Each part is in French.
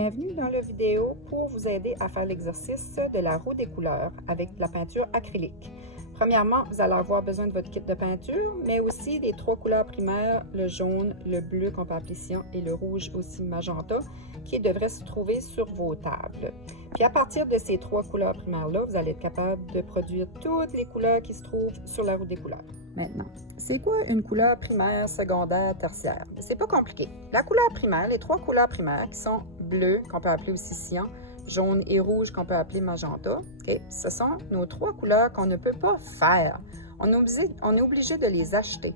Bienvenue dans la vidéo pour vous aider à faire l'exercice de la roue des couleurs avec de la peinture acrylique. Premièrement, vous allez avoir besoin de votre kit de peinture, mais aussi des 3 couleurs primaires, le jaune, le bleu qu'on peut appeler cyan et le rouge aussi magenta, qui devraient se trouver sur vos tables. Puis à partir de ces 3 couleurs primaires-là, vous allez être capable de produire toutes les couleurs qui se trouvent sur la roue des couleurs. Maintenant, c'est quoi une couleur primaire, secondaire, tertiaire? C'est pas compliqué. La couleur primaire, les 3 couleurs primaires qui sont bleu, qu'on peut appeler aussi cyan, jaune et rouge qu'on peut appeler magenta, okay? Ce sont nos 3 couleurs qu'on ne peut pas faire. On est obligé de les acheter.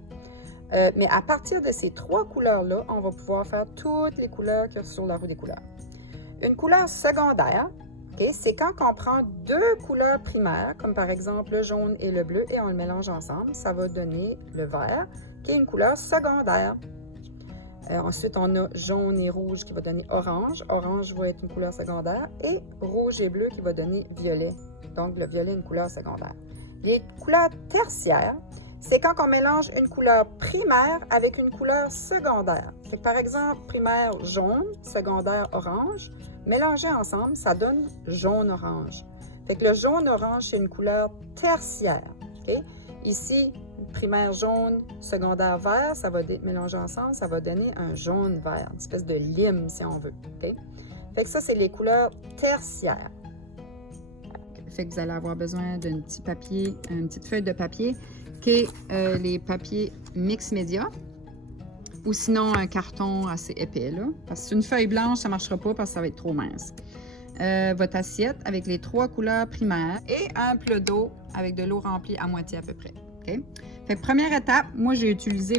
Mais à partir de ces 3 couleurs-là, on va pouvoir faire toutes les couleurs qu'il y a sur la roue des couleurs. Une couleur secondaire, okay, c'est quand on prend 2 couleurs primaires, comme par exemple le jaune et le bleu, et on le mélange ensemble, ça va donner le vert, qui est une couleur secondaire. Ensuite, on a jaune et rouge qui va donner orange. Orange va être une couleur secondaire. Et rouge et bleu qui va donner violet. Donc, le violet est une couleur secondaire. Les couleurs tertiaires, c'est quand on mélange une couleur primaire avec une couleur secondaire. Fait que, par exemple, primaire jaune, secondaire orange. Mélangés ensemble, ça donne jaune-orange. Fait que le jaune-orange, c'est une couleur tertiaire. Okay? Ici, primaire jaune, secondaire vert, ça va mélanger ensemble, ça va donner un jaune-vert, une espèce de lime si on veut. Okay? Fait que ça, c'est les couleurs tertiaires. Fait que vous allez avoir besoin d'un petit papier, une petite feuille de papier, qui est les papiers mix média, ou sinon un carton assez épais. Là, parce que une feuille blanche, ça ne marchera pas parce que ça va être trop mince. Votre assiette avec les 3 couleurs primaires et un plat d'eau avec de l'eau remplie à moitié à peu près. Okay? Fait que première étape, moi j'ai utilisé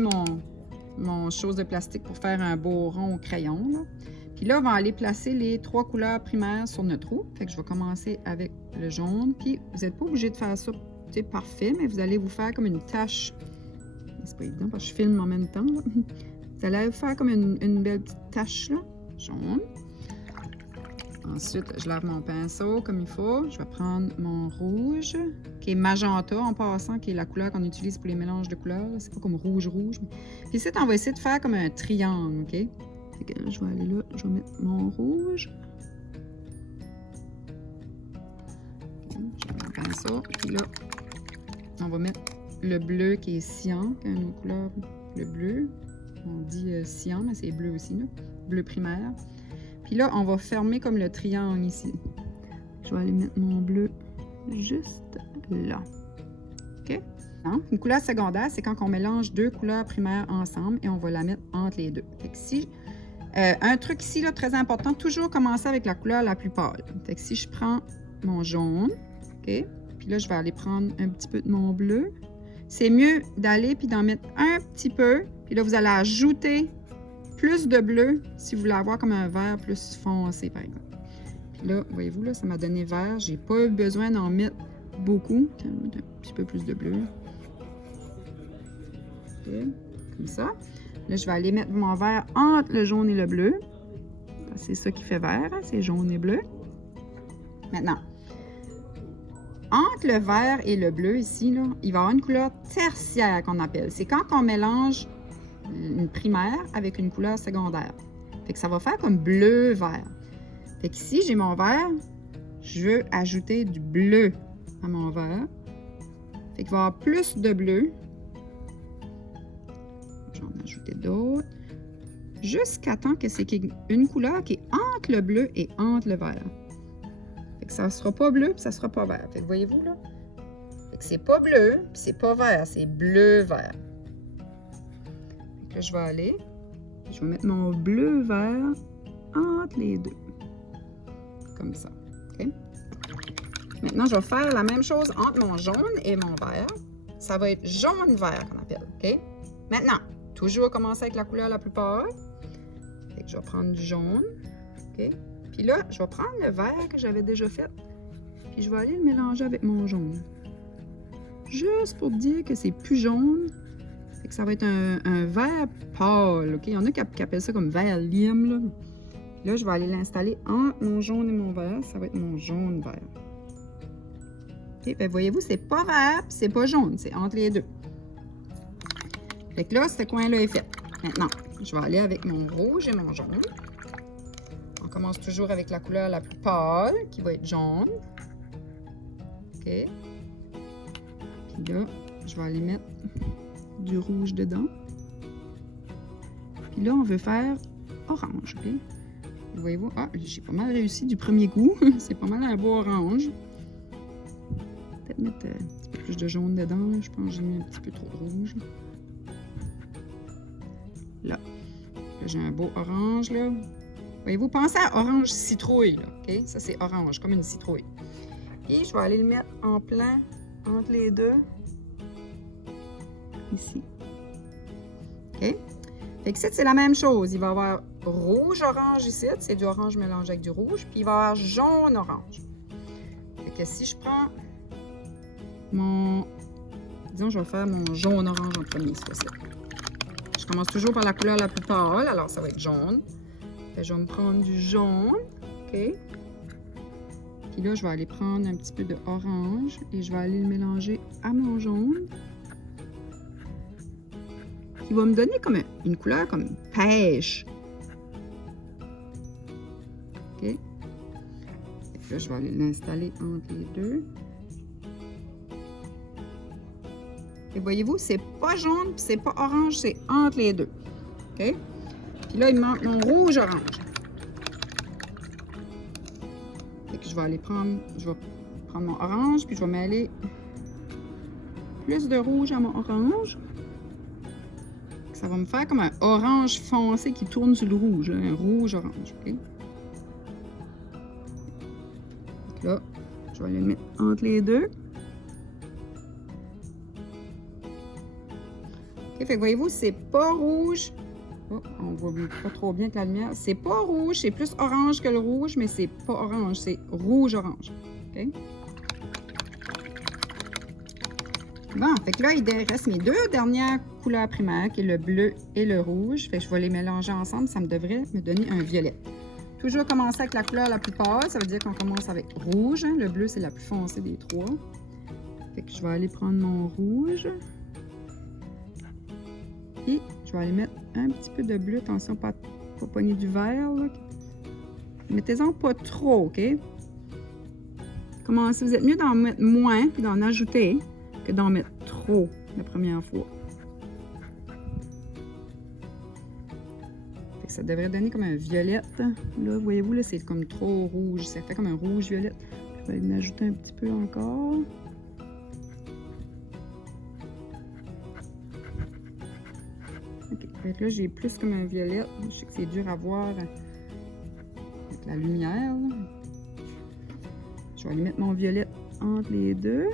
mon chose de plastique pour faire un beau rond au crayon. Là. Puis là, on va aller placer les 3 couleurs primaires sur notre roue. Fait que je vais commencer avec le jaune. Puis vous n'êtes pas obligé de faire ça parfait, mais vous allez vous faire comme une tache. C'est pas évident parce que je filme en même temps. Là. Vous allez vous faire comme une belle petite tache là, jaune. Ensuite, je lave mon pinceau comme il faut. Je vais prendre mon rouge, qui est magenta en passant, qui est la couleur qu'on utilise pour les mélanges de couleurs. C'est pas comme rouge-rouge. Puis ici, on va essayer de faire comme un triangle, OK? Fait que là, je vais aller là, je vais mettre mon rouge. Je mets mon pinceau. Puis là, on va mettre le bleu qui est cyan, qui a une couleur, le bleu. On dit cyan, mais c'est bleu aussi, là. Bleu primaire. Puis là, on va fermer comme le triangle ici. Je vais aller mettre mon bleu juste là. OK? Une couleur secondaire, c'est quand on mélange 2 couleurs primaires ensemble et on va la mettre entre les 2. Fait que si, un truc ici, là, très important, toujours commencer avec la couleur la plus pâle. Fait que si je prends mon jaune, OK? Puis là, je vais aller prendre un petit peu de mon bleu. C'est mieux d'aller puis d'en mettre un petit peu. Puis là, vous allez ajouter plus de bleu si vous voulez avoir comme un vert plus foncé, par exemple. Puis là, voyez-vous, là, ça m'a donné vert. J'ai pas eu besoin d'en mettre beaucoup. Un petit peu plus de bleu. Okay. Comme ça. Là, je vais aller mettre mon vert entre le jaune et le bleu. C'est ça qui fait vert, hein? C'est jaune et bleu. Maintenant, entre le vert et le bleu ici, là, il va y avoir une couleur tertiaire qu'on appelle. C'est quand on mélange une primaire avec une couleur secondaire. Fait que ça va faire comme bleu-vert. Fait qu'ici, j'ai mon vert. Je veux ajouter du bleu à mon vert. Fait qu'il va y avoir plus de bleu. Je vais en ajouter d'autres. Jusqu'à temps que c'est une couleur qui est entre le bleu et entre le vert. Fait que ça ne sera pas bleu puis ça ne sera pas vert. Fait que voyez-vous là? Fait que c'est pas bleu puis c'est pas vert, c'est bleu-vert. Là, je vais aller, je vais mettre mon bleu-vert entre les 2. Comme ça. Okay? Maintenant, je vais faire la même chose entre mon jaune et mon vert. Ça va être jaune-vert qu'on appelle. Okay? Maintenant, toujours commencer avec la couleur la plus pâle. Je vais prendre du jaune. Okay? Puis là, je vais prendre le vert que j'avais déjà fait. Puis je vais aller le mélanger avec mon jaune. Juste pour dire que c'est plus jaune. Que ça va être un vert pâle, OK? Il y en a qui appellent ça comme vert lime, là. Puis là, je vais aller l'installer entre mon jaune et mon vert. Ça va être mon jaune-vert. OK? Bien, voyez-vous, c'est pas vert puis c'est pas jaune. C'est entre les 2. Fait que là, ce coin-là est fait. Maintenant, je vais aller avec mon rouge et mon jaune. commence toujours avec la couleur la plus pâle, qui va être jaune. OK. Puis là, je vais aller mettre du rouge dedans. Puis là, on veut faire orange, OK? Voyez-vous? Ah, j'ai pas mal réussi du premier coup. C'est pas mal un beau orange. Peut-être mettre un petit peu plus de jaune dedans. Je pense que j'ai mis un petit peu trop de rouge. Là. Là, j'ai un beau orange, là. Voyez-vous? Pensez à orange citrouille, là. OK? Ça, c'est orange, comme une citrouille. Et je vais aller le mettre en plein entre les deux. Ici. OK? Fait que ici, c'est la même chose. Il va y avoir rouge-orange ici. C'est du orange mélangé avec du rouge. Puis il va y avoir jaune-orange. Fait que si je prends mon... Disons, je vais faire mon jaune-orange en premier, cette fois-ci. Je commence toujours par la couleur la plus pâle. Alors, ça va être jaune. Fait que je vais me prendre du jaune. OK? Puis là, je vais aller prendre un petit peu de orange. Et je vais aller le mélanger à mon jaune. Qui va me donner comme une couleur comme pêche. OK? Et là, je vais aller l'installer entre les deux. Et voyez-vous, c'est pas jaune puis c'est pas orange, c'est entre les deux. OK? Puis là, il me manque mon rouge-orange. Fait que je vais aller prendre mon orange puis je vais mêler plus de rouge à mon orange. Ça va me faire comme un orange foncé qui tourne sur le rouge, hein, un rouge-orange, OK? Donc là, je vais aller le mettre entre les deux. OK, fait que voyez-vous, c'est pas rouge. Oh, on voit pas trop bien avec la lumière. C'est pas rouge, c'est plus orange que le rouge, mais c'est pas orange, c'est rouge-orange, OK? Bon, fait que là, il reste mes deux dernières couleurs primaires, qui est le bleu et le rouge. Fait que je vais les mélanger ensemble, ça me devrait me donner un violet. Toujours commencer avec la couleur la plus pâle, ça veut dire qu'on commence avec rouge. Hein? Le bleu, c'est la plus foncée des trois. Fait que je vais aller prendre mon rouge. Et je vais aller mettre un petit peu de bleu. Attention, pas pogner du vert. Mettez-en pas trop, OK? Commencez, vous êtes mieux d'en mettre moins puis d'en ajouter que d'en mettre trop la première fois. Fait que ça devrait donner comme un violette. Là, voyez-vous, là, c'est comme trop rouge. Ça fait comme un rouge-violette. Je vais en ajouter un petit peu encore. OK. Fait que là, j'ai plus comme un violet. Je sais que c'est dur à voir avec la lumière. Là. Je vais aller mettre mon violet entre les deux.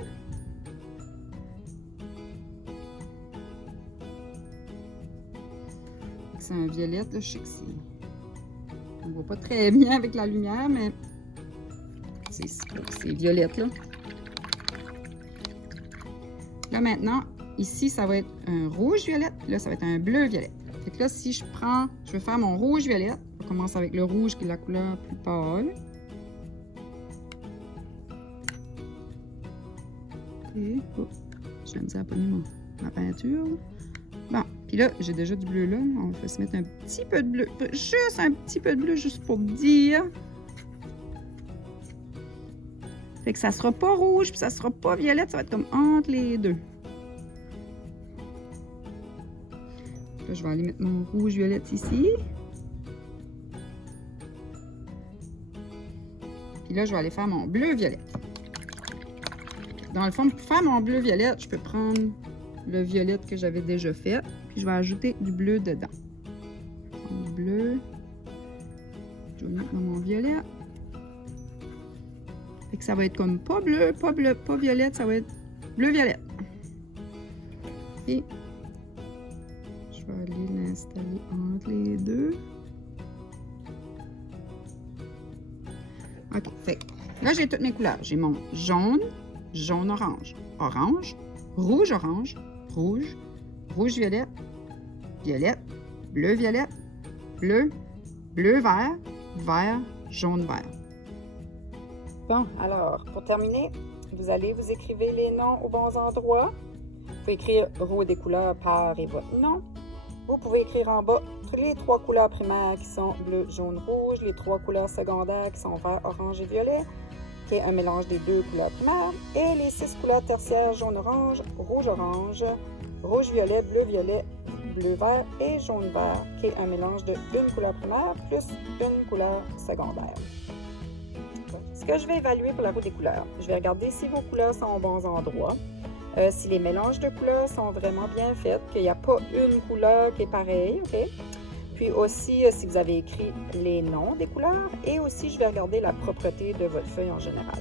C'est un violet, là, je sais que c'est... On ne voit pas très bien avec la lumière, mais c'est violette, là. Là, maintenant, ici, ça va être un rouge-violette. Là, ça va être un bleu-violette. Fait que là, si je veux faire mon rouge-violette. On commence avec le rouge, qui est la couleur plus pâle. OK. Oh, j'ai la misère à pogner ma peinture, là. Bon, puis là, j'ai déjà du bleu là. On va se mettre un petit peu de bleu. Juste un petit peu de bleu, juste pour dire. Fait que ça sera pas rouge, puis ça sera pas violette. Ça va être comme entre les deux. Là, je vais aller mettre mon rouge-violette ici. Puis là, je vais aller faire mon bleu-violette. Dans le fond, pour faire mon bleu-violette, je peux prendre le violet que j'avais déjà fait. Puis je vais ajouter du bleu dedans. Du bleu. Je vais le mettre dans mon violet. Fait que ça va être comme pas bleu, pas violette, ça va être bleu-violette. Et je vais aller l'installer entre les deux. OK, fait que là j'ai toutes mes couleurs. J'ai mon jaune, jaune-orange, orange, rouge-orange, rouge, rouge-violette, violette, bleu-violette, bleu, bleu-vert, vert, jaune-vert. Bon, alors, pour terminer, vous écrivez les noms aux bons endroits. Vous pouvez écrire roue des couleurs par et votre nom. Vous pouvez écrire en bas les 3 couleurs primaires qui sont bleu, jaune, rouge, les 3 couleurs secondaires qui sont vert, orange et violet, qui est un mélange des 2 couleurs primaires, et les 6 couleurs tertiaires jaune-orange, rouge-orange, rouge-violet, bleu-violet, bleu-vert et jaune-vert, qui est un mélange de une couleur primaire plus une couleur secondaire. Ce que je vais évaluer pour la roue des couleurs, je vais regarder si vos couleurs sont aux bons endroits, si les mélanges de couleurs sont vraiment bien faits, qu'il n'y a pas une couleur qui est pareille, OK? Puis aussi, si vous avez écrit les noms des couleurs, et aussi, je vais regarder la propreté de votre feuille en général.